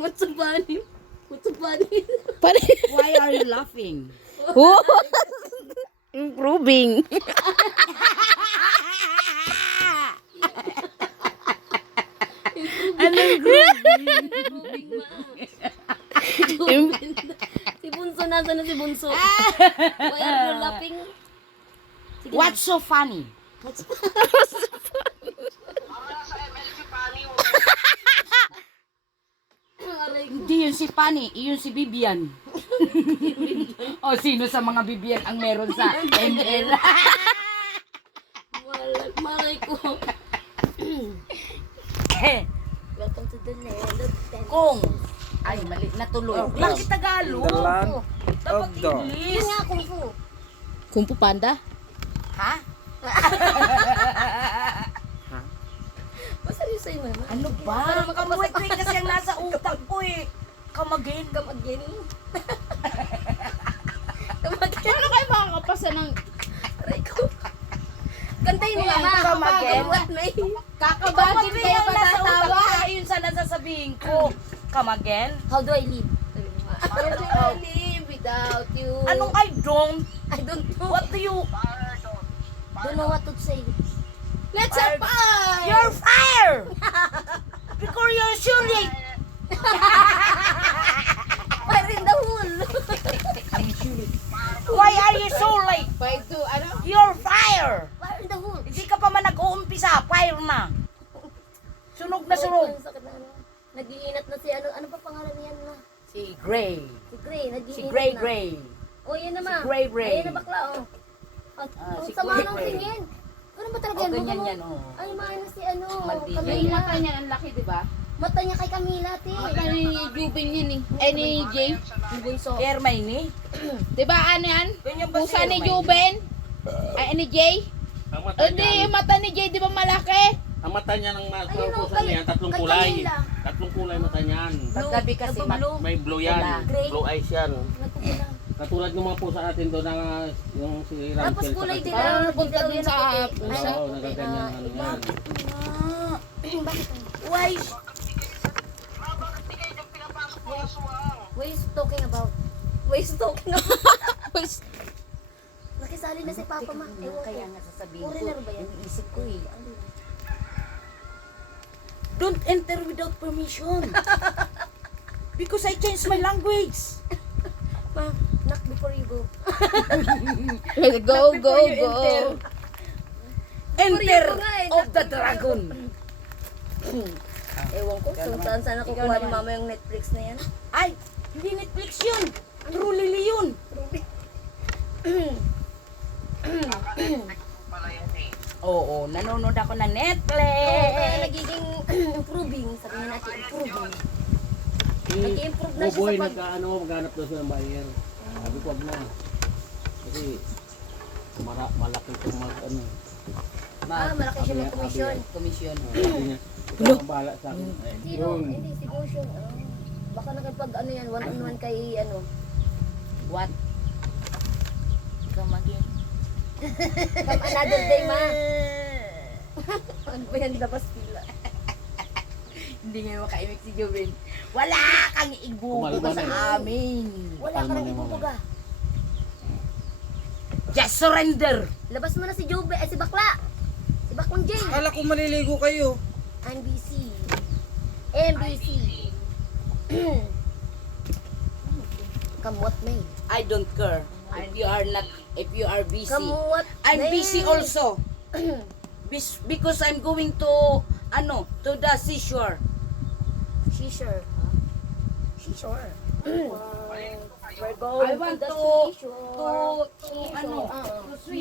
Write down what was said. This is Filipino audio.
What's so funny? What's so funny? Pare. Why are you laughing? Oh. Improving. Anong group? Moving ma. Si Bunso, nasa na si Bunso? Why are you laughing? Sige What's so funny? Aray ko. Hindi yun si Pani, yun si Bibian. O sino sa mga Bibian ang meron sa ML? Malay ko. Welcome to the land of ten. Kung ay mali natuloy. Bakit Tagalog? The land Dapat of the- English. Yun nga, Kung Fu. Kung Fu Panda. Ha? Basta yun sa'yo, mama. Ano ba? Kamuwit-wit kasi ang nasa utak ko eh. Kamagin. Kamagin. Paano kayo makakapasa ng Aray ko. Kantayin mo, mama. Kamagin. What may? Kamagin kayo nasa utak ko. Ayun sa nasasabihin ko. Kamagin? How do I live? How do I live without you? Anong I don't? I don't know. What do you? Don't know what to say. Let's Fire. have fire! You're fire! Because you're surely. Fire in the hole! Why are you so late? Five to ano? You're fire! Fire in the hole! Hindi ka pa man nag-uumpisa, fire na. Sunog na sunog. Ang sakit na ano. Nag-iinat na si ano. Ano pa pangalan niyan na? Si Gray. Si Gray. Nag-iinat Si Gray na. Gray. Oh, yan naman. Si Gray Gray. Ayan na bakla, oh. Ang Si sama Gray ng Gray. tingin. Ano ba talaga O yan? ganyan Ano? yan, oh. Ay, mahal na si ano. Maldini. Yung Camila. mata niya, ang laki, di ba? Mata niya kay Camila, te. Mata ni Jubin yun eh. Eh, ni Jay. Yung bunso. Hermione. Di ba ano yan? Ganyan ba si Pusa ni Hermione? Jubin. Ay, ni Jay. Ang mata Hindi, niya, yung mata ni Jay, di ba malaki? ang mata niya ng Ayun, pusa kay- niya, tatlong kay kulay. Camila. Tatlong kulay mata niyan. Paggabi kasi Nagpa-blue. May blue yan. Gray. Blue eyes yan. Nagpupula. Katulad ng mga pusa natin doon na yung si Ramsel. Tapos kulay din. Parang ah, napunta dilaw dun yan sa na puti. pusa. Ay, Oo, puti. nagaganyan ano yan. Bakit? Why? What is talking about? What is talking about? Nakisali na si Papa Ma. Ewan Kaya ko. nga sasabihin ko, Foreigner ba yan? iniisip ko eh. Don't enter without permission. Because I changed my language. Ma, knock before you go. Go, go, Before you go. Enter Before you go nga eh, of the dragon. Ewan ko, saan sana Ikaw kukuha ni naman. Mama yung Netflix na yan. Ay, hindi Netflix yun. True Lily yun. Oo, nanonood ako ng Oo, kaya Netflix. nagiging improving. Sabihin natin, improving. Si Nag-i-improve na siya Buboy sa pag... maghanap daw siya ng buyer. Sabi ko, wag na. Kasi malaki itong malaki siya ng komisyon. Komisyon. Sabi niya, ikaw ang bahala sa akin. Eh, Sino? yun. Hindi, si Goshen. Baka nakipag ano yan, one-on-one kay ano. What? Come again. Come another day, Ma. Ano ba yan, labas pila? Hindi nga makaimik si Jubin. Wala kang ibubuga Kumalma na sa eh. amin. Wala ka nang ibubuga. Just surrender. Labas mo na si Jobe, si Bakla. Si Baklang Jay. Akala ko maliligo kayo. I'm busy. MBC. Come what may. I don't care. If you are busy. Come what I'm may. busy also. Because I'm going to to the seashore. Seashore. Seashore. We're I going want to the to seashore. to swim.